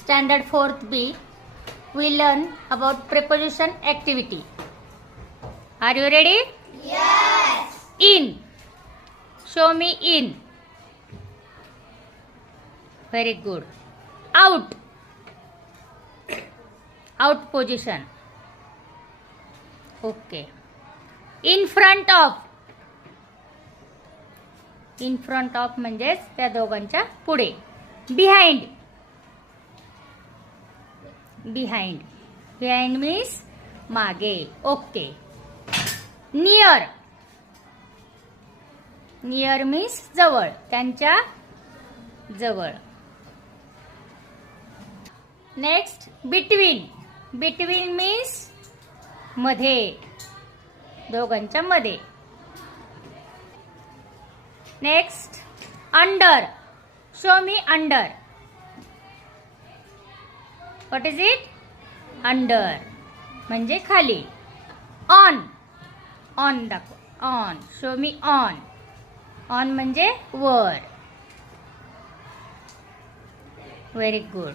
Standard 4th B, we learn about preposition activity. Are you ready? Yes. In. Show me in. Very good. Out. Out position. Okay. In front of. In front of म्हणजेच त्या दोघांच्या पुढे. Behind. Behind. Behind means मागे. Okay. Near. Near means जवळ. त्यांच्या जवळ. Next, between. Between means मध्ये. दोघांच्या मध्ये. Next, under. Show me under. What is it? Under. म्हणजे खाली. On. On दाखव. On. Show me on. On म्हणजे वर. Very good.